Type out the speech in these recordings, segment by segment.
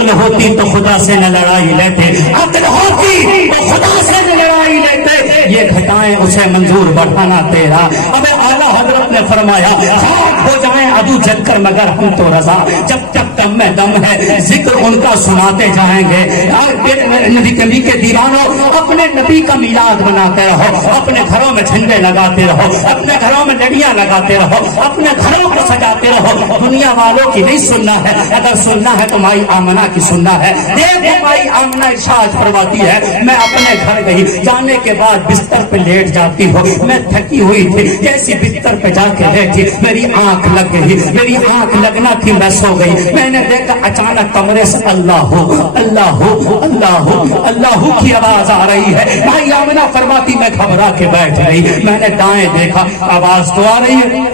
عقل ہوتی تو خدا سے نہ لڑائی لیتے، عقل ہوتی تو خدا سے نہ لڑائی لیتے، یہ گھٹائیں اسے منظور بڑھانا تیرا۔ اب اعلیٰ حضرت نے فرمایا خاک ہو جائیں ابو جل کر مگر ہم تو رضا، جب تک دم میں دم ہے ذکر ان کا سناتے جائیں گے۔ نبی کے دیوانوں اپنے نبی کا میلاد مناتے رہو، اپنے گھروں میں جھنڈے لگاتے رہو، اپنے گھروں میں لڑیاں لگاتے رہو، اپنے گھروں کو سجاتے رہو، دنیا والوں کی نہیں سننا ہے، اگر سننا ہے تو مائی آمنہ کی سننا ہے۔ دیکھو مائی آمنہ ارشاد فرماتی ہے میں اپنے گھر گئی، جانے کے بعد بستر پہ لیٹ جاتی ہو، میں تھکی ہوئی تھی، جیسی بستر پہ جا کے بیٹھی میری آنکھ لگ گئی، میری آنکھ لگنا تھی، میں سو گئی، میں نے دیکھا اچانک کمرے سے اللہ ہو اللہ ہو اللہ ہو اللہ ہو کی آواز آ رہی ہے۔ بھائی آمنہ فرماتی میں گھبرا کے بیٹھ گئی، میں نے دائیں دیکھا آواز تو آ رہی ہے،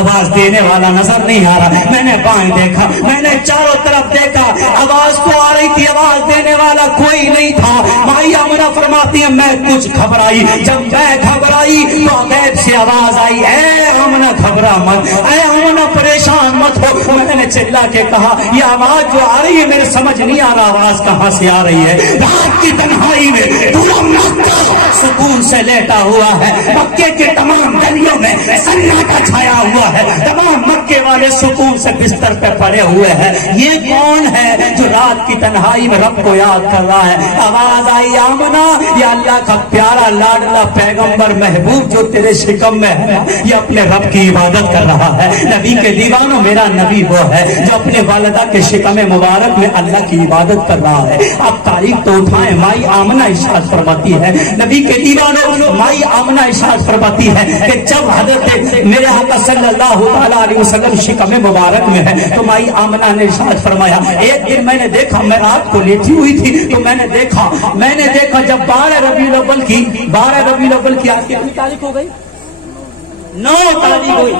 آواز دینے والا نظر نہیں آ رہا، میں نے بائیں دیکھا، میں نے چاروں طرف دیکھا، آواز تو آ رہی تھی، آواز دینے والا کوئی نہیں تھا۔ مائی آمنہ فرماتی ہے میں کچھ گھبرائی، جب میں گھبرائی تو غیب سے آواز آئی اے آمنہ گھبرا مت، اے آمنہ پریشان مت ہو۔ میں نے چلا کے کہا یہ آواز جو آ رہی ہے میرے سمجھ نہیں آ رہا آواز کہاں سے آ رہی ہے۔ رات کی تنہائی میں پورا مکہ سکون سے لیٹا ہوا ہے، مکے کے تمام گلیوں میں سناٹا چھایا ہوا ہے، تمام مکے والے سکون سے بستر پہ پڑے ہوئے ہیں۔ یہ کون ہے جو رات کی تنہائی میں رب کو یاد کر رہا ہے؟ آواز آئی آمنہ یہ اللہ کا پیارا لاڈلا پیغمبر محبوب جو تیرے شکم میں ہے، یہ اپنے رب کی عبادت کر رہا ہے۔ نبی کے دیوانوں میرا نبی وہ ہے جو اپنے والدہ کے شکم مبارک میں اللہ کی عبادت کر رہا ہے۔ اب تاریخ تو اٹھائیں، مائی آمنہ ارشاد فرماتی ہے نبی کے دیوانوں، مائی آمنہ ارشاد فرماتی ہے کہ جب حضرت میرے آقا صلی اللہ تعالیٰ علیہ وسلم شکم مبارک میں ہے تو مائی آمنہ نے ارشاد فرمایا ایک دن میں نے دیکھا، میں رات کو لیٹی ہوئی تھی تو میں نے دیکھا جب 12 ربیع الاول کی آج کتنی تاریخ ہو گئی؟ 9 تاریخ ہوئی۔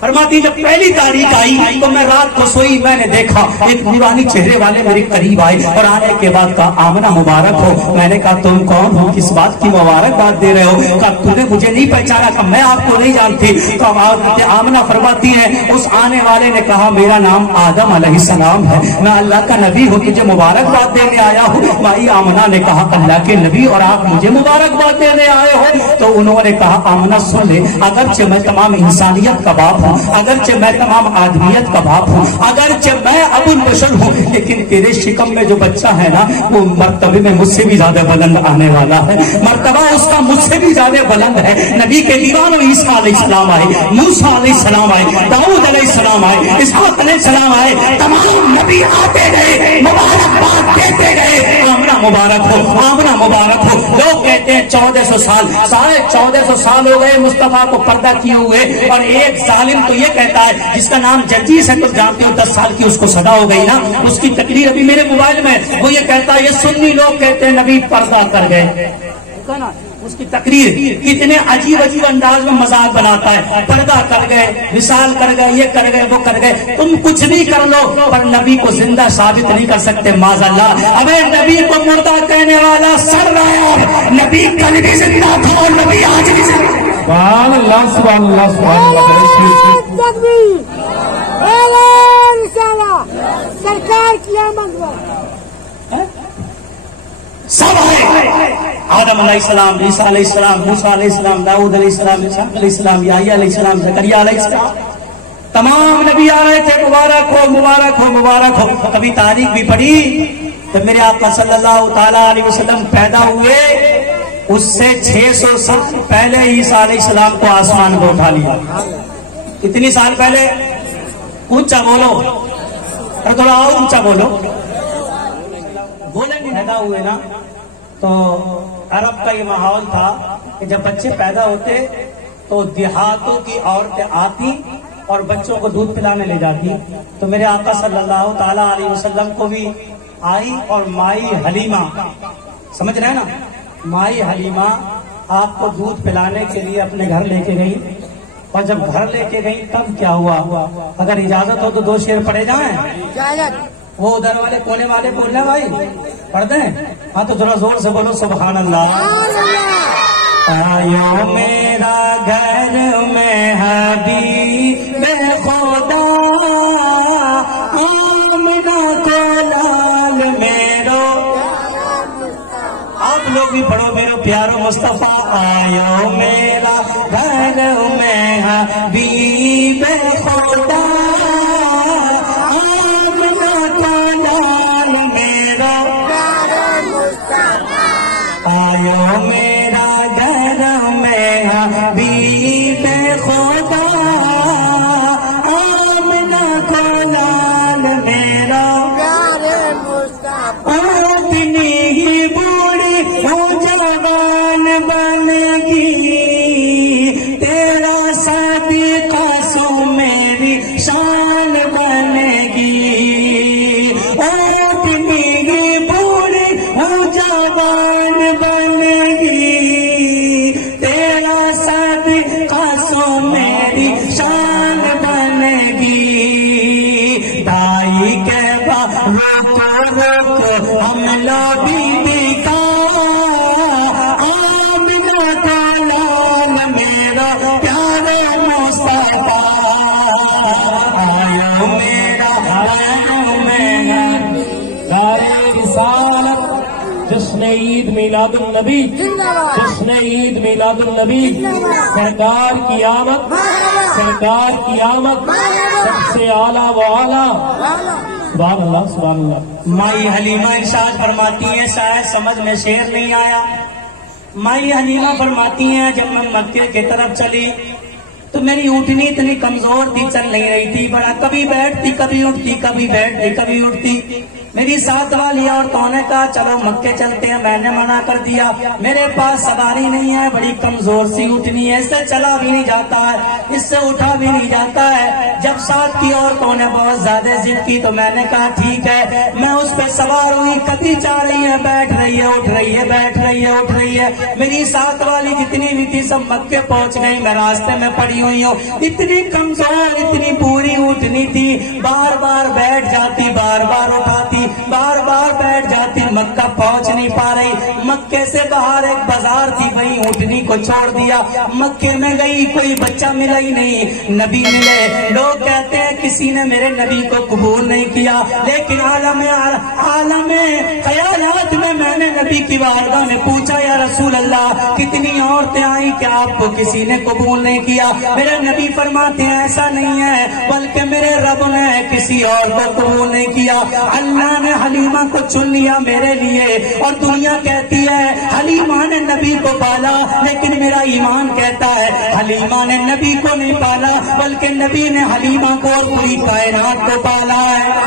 فرماتی جب پہلی تاریخ آئی تو میں رات کو سوئی، میں نے دیکھا ایک نورانی چہرے والے میرے قریب آئے اور آنے کے بعد کہا آمنہ مبارک ہو۔ میں نے کہا تم کون ہو، کس بات کی مبارک بات دے رہے ہو؟ کہا تم نے مجھے نہیں پہچانا؟ کہا میں آپ کو نہیں جانتی۔ تو آمنہ فرماتی ہیں اس آنے والے نے کہا میرا نام آدم علیہ السلام ہے، میں اللہ کا نبی ہوں، تجھے مبارک بات دینے آیا ہوں۔ مائی آمنہ نے کہا اللہ کے نبی اور آپ مجھے مبارک بات دینے آئے ہو؟ تو انہوں نے کہا آمنہ سن لے، اگرچہ میں تمام انسانیت کا باپ ہوں، اگرچہ میں تمام آدمیت کا باپ ہوں، اگرچہ میں ابو البشر ہوں، لیکن تیرے شکم میں جو بچہ ہے نا وہ مرتبے میں مجھ سے بھی زیادہ بلند آنے والا ہے، مرتبہ اس کا مجھ سے بھی زیادہ بلند ہے۔ نبی کے دیوانوں عیسیٰ علیہ السلام آئے، موسیٰ علیہ السلام آئے، داؤد علیہ السلام آئے، اسحاق علیہ السلام آئے، تمام نبی آتے گئے، مبارکباد دیتے گئے، آمنہ مبارک ہو، آمنہ مبارک ہو۔ لوگ کہتے ہیں 1400 سال، 1450 سال ہو گئے مصطفیٰ کو پردہ کیے ہوئے، اور ایک ظالم تو یہ کہتا ہے جس کا نام جرجیس ہے، تم جانتے ہو 10 سال کی اس کو سزا ہو گئی نا، اس کی تقریر ابھی میرے موبائل میں، وہ یہ کہتا ہے یہ سنی لوگ کہتے ہیں نبی پردہ کر گئے، اس کی تقریر کتنے عجیب انداز میں مذاق بناتا ہے، پردہ کر گئے، مثال کر گئے، یہ کر گئے، وہ کر گئے۔ تم کچھ نہیں کر لو پر نبی کو زندہ ثابت نہیں کر سکتے معاذ اللہ۔ ابے نبی کو مردہ کہنے والا سر رہا ہے، نبی کل بھی زندہ تھا اور نبی آج بھی زندہ۔ سبحان اللہ سبحان اللہ سبحان اللہ، سرکار کی آمد سب ہے، آدم علیہ السلام، عیسیٰ علیہ السلام، موسیٰ علیہ السلام، داؤد علیہ السلام، اسحاق علیہ السلام، یحییٰ علیہ السلام، زکریا علیہ السلام، تمام نبی آ رہے تھے، مبارک ہو مبارک ہو مبارک ہو۔ کبھی تاریخ بھی پڑھی تو میرے آقا صلی اللہ تعالیٰ علیہ وسلم پیدا ہوئے، اس سے 600 سال پہلے عیسیٰ علیہ السلام کو آسمان کو اٹھا لیا۔ کتنی سال پہلے؟ اونچا بولو، تھوڑا اور اونچا بولو، بولے نہیں پیدا ہوئے نا۔ تو عرب کا یہ ماحول تھا کہ جب بچے پیدا ہوتے تو دیہاتوں کی عورتیں آتی اور بچوں کو دودھ پلانے لے جاتی۔ تو میرے آقا صلی اللہ تعالیٰ علیہ وسلم کو بھی آئی اور مائی حلیمہ، سمجھ رہے ہیں نا، مائی حلیمہ آپ کو دودھ پلانے کے لیے اپنے گھر لے کے گئی، اور جب گھر لے کے گئی تب کیا ہوا؟ اگر اجازت ہو تو 2 شعر پڑھے جائیں۔ وہ ادھر والے کونے والے بول رہے ہیں بھائی، پڑھ دیں؟ ہاں تو ذرا زور سے بولو سبحان اللہ۔ آیا میرا گھر میں حبیب خدا، آمنہ کو لوگ بھی پڑھو میرے پیارو مصطفیٰ آیو میرا گھر میں حبیب خدا آمنہ کا لال میرا آیو میرا گھر میں حبیب خدا آمنہ کا لال میرا اپنی ہی بوڑھی جوان بنے گی تیرا صدیقہ سو میری شان بنے گی اپنی ہی بوڑھی جوان بنے گی تیرا صدیقہ سو میری شان بنے گی دائی کے ہم لوگ کا آمنہ کا لال میرا پیارا مصطفیٰ آیا میرا گھر میں نعرہ رسالت، جشن عید میلاد النبی، جشن عید میلاد النبی، سرکار کی آمد، سرکار کی آمد، سب سے اعلیٰ و اعلیٰ، سبحان اللہ سبحان اللہ۔ مائی حلیمہ ارشاد فرماتی ہیں، شاید سمجھ میں شعر نہیں آیا۔ مائی حلیمہ فرماتی ہیں جب میں مکے کی طرف چلی تو میری اونٹنی اتنی کمزور تھی، چل نہیں رہی تھی، بڑا کبھی بیٹھتی کبھی اٹھتی، کبھی بیٹھتی کبھی اٹھتی۔ میری ساتھ والی عورتوں نے کہا چلو مکے چلتے ہیں، میں نے منع کر دیا، میرے پاس سواری نہیں ہے، بڑی کمزور سی اٹھنی ہے، اس سے چلا بھی نہیں جاتا ہے، اس سے اٹھا بھی نہیں جاتا ہے۔ جب ساتھ کی عورتوں نے بہت زیادہ ضد کی تو میں نے کہا ٹھیک ہے، میں اس پہ سوار ہوئی، کبھی چاہ رہی ہے بیٹھ رہی ہے اٹھ رہی ہے، بیٹھ رہی ہے اٹھ رہی ہے۔ میری ساتھ والی جتنی بھی تھی سب مکے پہنچ گئی، میں راستے میں پڑی ہوئی ہوں، اتنی کمزور اتنی پوری اٹھنی تھی، بار بار بیٹھ جاتی، بار بار اٹھاتی، بار بار بیٹھ جاتی، مکہ پہنچ نہیں پا رہی۔ مکے سے باہر ایک بازار تھی، وہیں اونٹنی کو چھوڑ دیا، مکے میں گئی، کوئی بچہ ملا ہی نہیں، نبی ملے، لوگ کہتے ہیں کسی نے میرے نبی کو قبول نہیں کیا، لیکن عالم خیالات میں نے نبی کی بارگاہ میں پوچھا یا رسول اللہ کتنی عورتیں آئی کہ آپ کو کسی نے قبول نہیں کیا؟ میرے نبی فرماتے ہیں ایسا نہیں ہے، بلکہ میرے رب نے کسی اور کو قبول نہیں کیا، اللہ نے حلیمہ کو چن لیا میرے لیے۔ اور دنیا کہتی ہے حلیمہ نے نبی کو پالا، لیکن میرا ایمان کہتا ہے حلیمہ نے نبی کو نہیں پالا، بلکہ نبی نے حلیمہ کو پوری کائنات کو پالا ہے۔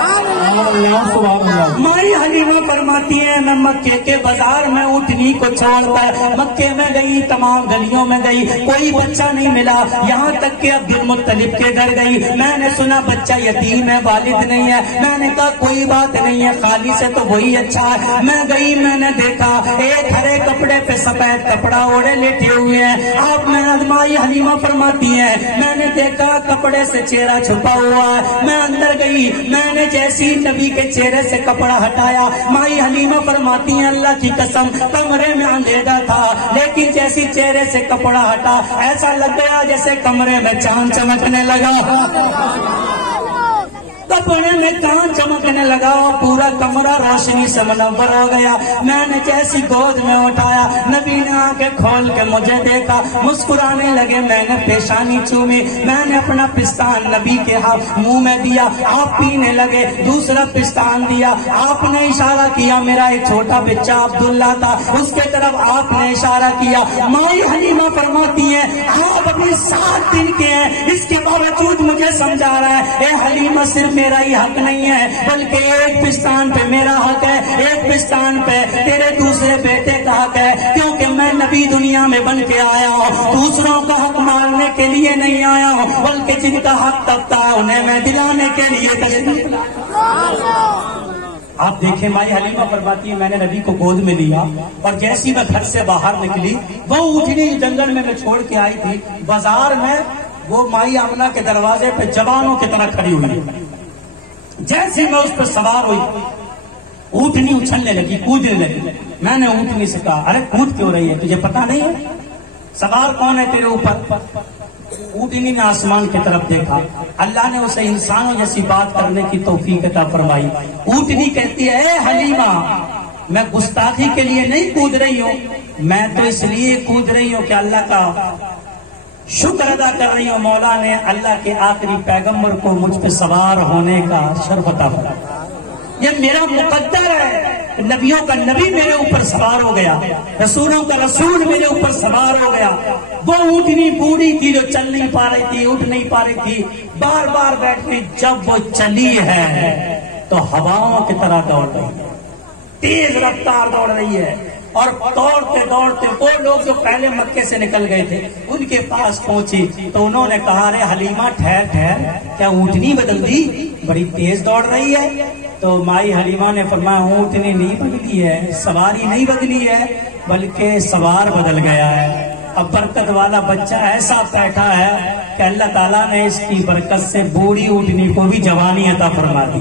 مائی حلیمہ فرماتی ہے میں مکے کے بازار میں اونٹنی کو چھوڑ کر مکے میں گئی، تمام گلیوں میں گئی، کوئی بچہ نہیں ملا، یہاں تک کہ عبد المطلب کے گھر گئی، میں نے سنا بچہ یتیم ہے، والد نہیں ہے، میں نے کہا کوئی بات نہیں ہے، خالی سے تو وہی اچھا ہے۔ میں گئی، میں نے دیکھا ایک ہرے کپڑے پہ سفید کپڑا اوڑے لیٹے ہوئے ہیں، آپ میں مائی حلیمہ فرماتی ہیں میں نے دیکھا کپڑے سے چہرہ چھپا ہوا ہے، میں اندر گئی، میں نے جیسی نبی کے چہرے سے کپڑا ہٹایا، مائی حلیمہ فرماتی ہیں اللہ کی قسم کمرے میں اندھیرا تھا، لیکن جیسی چہرے سے کپڑا ہٹا ایسا لگ گیا جیسے کمرے میں چاند چمکنے لگا، کپڑے میں چاند چمکنے لگا، پورا کمرہ روشنی سے منور ہو گیا۔ میں نے جیسی گود میں اٹھایا، نبی نے آنکھیں کھول کے مجھے دیکھا، مسکرانے لگے، میں نے پیشانی چومی، میں نے اپنا پستان نبی کے منہ میں دیا، آپ پینے لگے، دوسرا پستان دیا، آپ نے اشارہ کیا، میرا ایک چھوٹا بچہ عبداللہ تھا، اس کے طرف آپ نے اشارہ کیا۔ مائی حلیمہ فرماتی ہیں آپ ابھی 7 دن کے ہیں، اس کے باوجود مجھے سمجھا رہا ہے اے حلیمہ صرف میرا ہی حق نہیں ہے، بلکہ ایک پستان پہ میرا حق ہے، ایک پستان پہ تیرے دوسرے بیٹے کا حق ہے، کیونکہ میں نبی دنیا میں بن کے آیا ہوں، دوسروں کا حق ماننے کے لیے نہیں آیا ہوں، بلکہ جن کا حق تبتا ہے انہیں میں دلانے کے لیے تشریف لایا۔ آپ دیکھیں مائی حلیمہ فرماتی ہے میں نے نبی کو گود میں لیا، اور جیسی میں گھر سے باہر نکلی وہ اونٹنی جنگل میں چوڑ کے آئی تھی، بازار میں وہ مائی آمنہ کے دروازے پہ جوانوں کی طرح کھڑی ہوئی، جیسی میں اس پہ سوار ہوئی اونٹنی اچھلنے لگی، کودنے لگی، میں نے اونٹنی سے کہا ارے کود کیوں رہی ہے، تجھے پتا نہیں ہے سوار کون ہے تیرے اوپر؟ اونٹنی نے آسمان کی طرف دیکھا، اللہ نے اسے انسانوں جیسی بات کرنے کی توفیق عطا فرمائی۔ اونٹنی کہتی ہے اے حلیمہ میں گستاخی کے لیے نہیں کود رہی ہوں، میں تو اس لیے کود رہی ہوں کہ اللہ کا شکر ادا کر رہی ہوں، مولا نے اللہ کے آخری پیغمبر کو مجھ پہ سوار ہونے کا شرف عطا فرمایا۔ یہ میرا مقدر ہے، نبیوں کا نبی میرے اوپر سوار ہو گیا، رسولوں کا رسول میرے اوپر سوار ہو گیا۔ وہ اونٹنی بوڑھی تھی جو چل نہیں پا رہی تھی، اٹھ نہیں پا رہی تھی، بار بار بیٹھ کے جب وہ چلی ہے تو ہواؤں کی طرح دوڑ رہی ہے، تیز رفتار دوڑ رہی ہے، اور دوڑتے دوڑتے وہ لوگ جو پہلے مکے سے نکل گئے تھے ان کے پاس پہنچی تو انہوں نے کہا، رے حلیمہ ٹھہر ٹھہر، کیا اونٹنی بدل دی؟ بڑی تیز دوڑ رہی ہے۔ تو مائی حلیمہ نے فرمایا، اونٹنی نہیں بدلی ہے، سواری نہیں بدلی ہے، بلکہ سوار بدل گیا ہے۔ اب برکت والا بچہ ایسا بیٹھا ہے کہ اللہ تعالیٰ نے اس کی برکت سے بوڑھی اونٹنی کو بھی جوانی عطا فرما دی۔